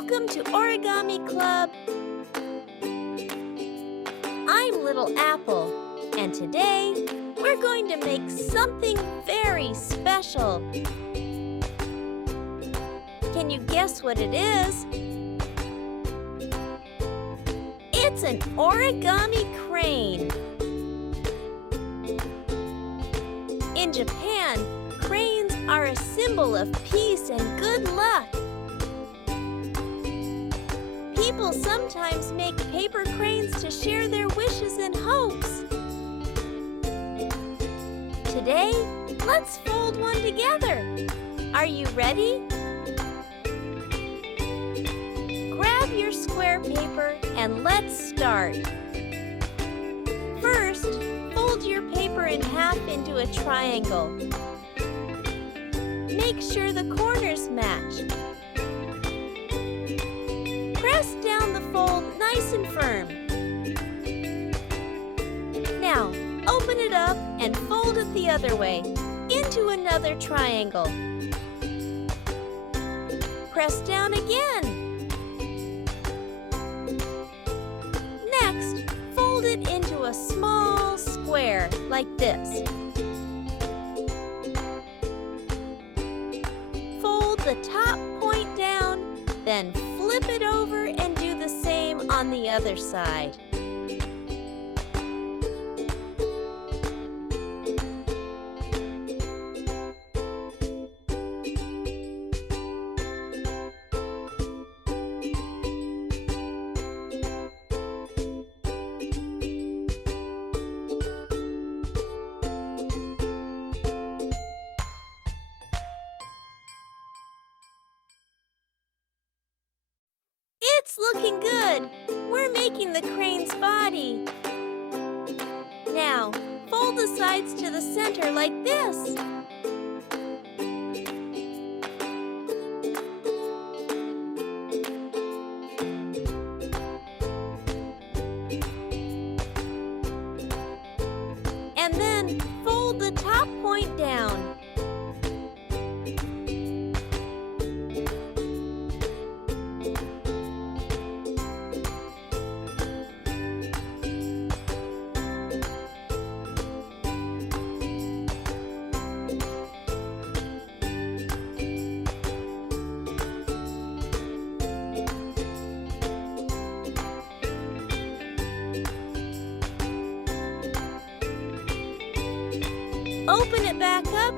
Welcome to Origami Club. I'm Little Apple, and today we're going to make something very special. Can you guess what it is? It's an origami crane. In Japan, cranes are a symbol of peace and good luck. People sometimes make paper cranes to share their wishes and hopes. Today, let's fold one together. Are you ready? Grab your square paper and let's start. First, fold your paper in half into a triangle. Make sure the corners match. Press down the fold nice and firm. Now, open it up and fold it the other way, into another triangle. Press down again. Next, fold it into a small square like this. Fold the top point down, then flip it over and do the same on the other side. It's looking good. We're making the crane's body. Now, fold the sides to the center like this. And then fold the top point down. Open it back up.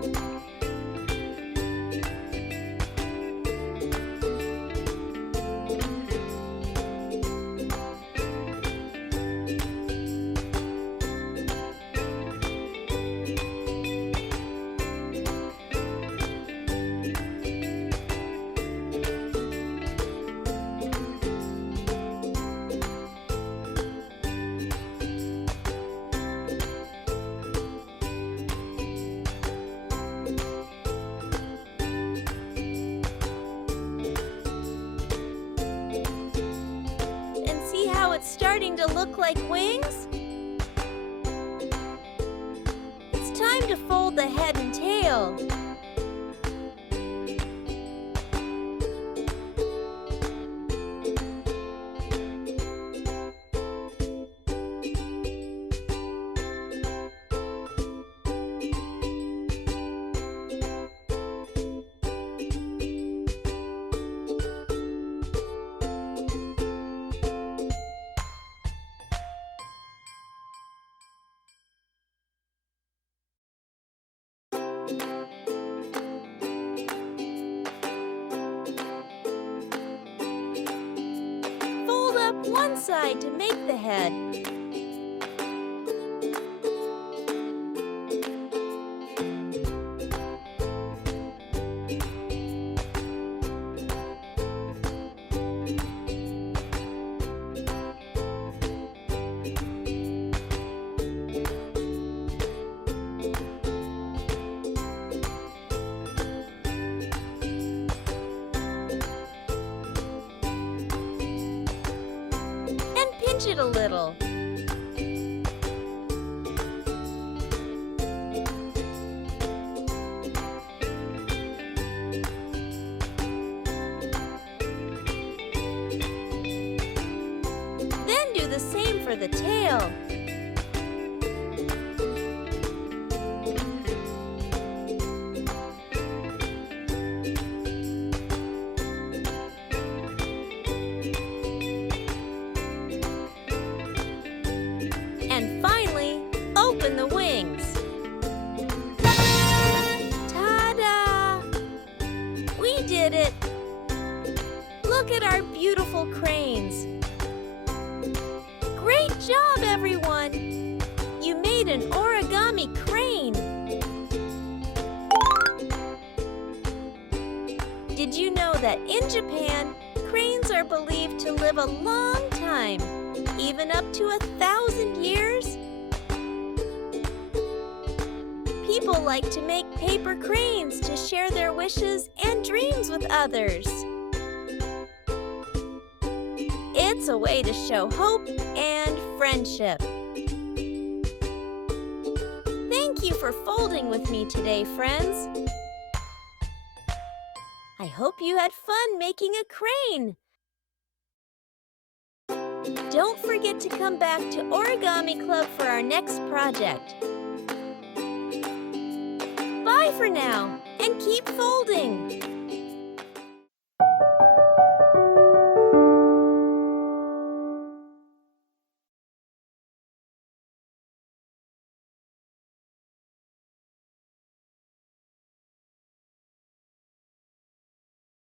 It's starting to look like wings. It's time to fold the head and tail. Fold up one side to make the head. Pinch it a little. for the tail. And finally, open the wings. Ta-da! We did it! Look at our beautiful cranes. Great job, everyone! You made an origami crane. Did you know that in Japan, cranes are believed to live a long time, even up to 1,000 years? People like to make paper cranes to share their wishes and dreams with others. It's a way to show hope and friendship. Thank you for folding with me today, friends. I hope you had fun making a crane. Don't forget to come back to Origami Club for our next project. Bye for now, and keep folding!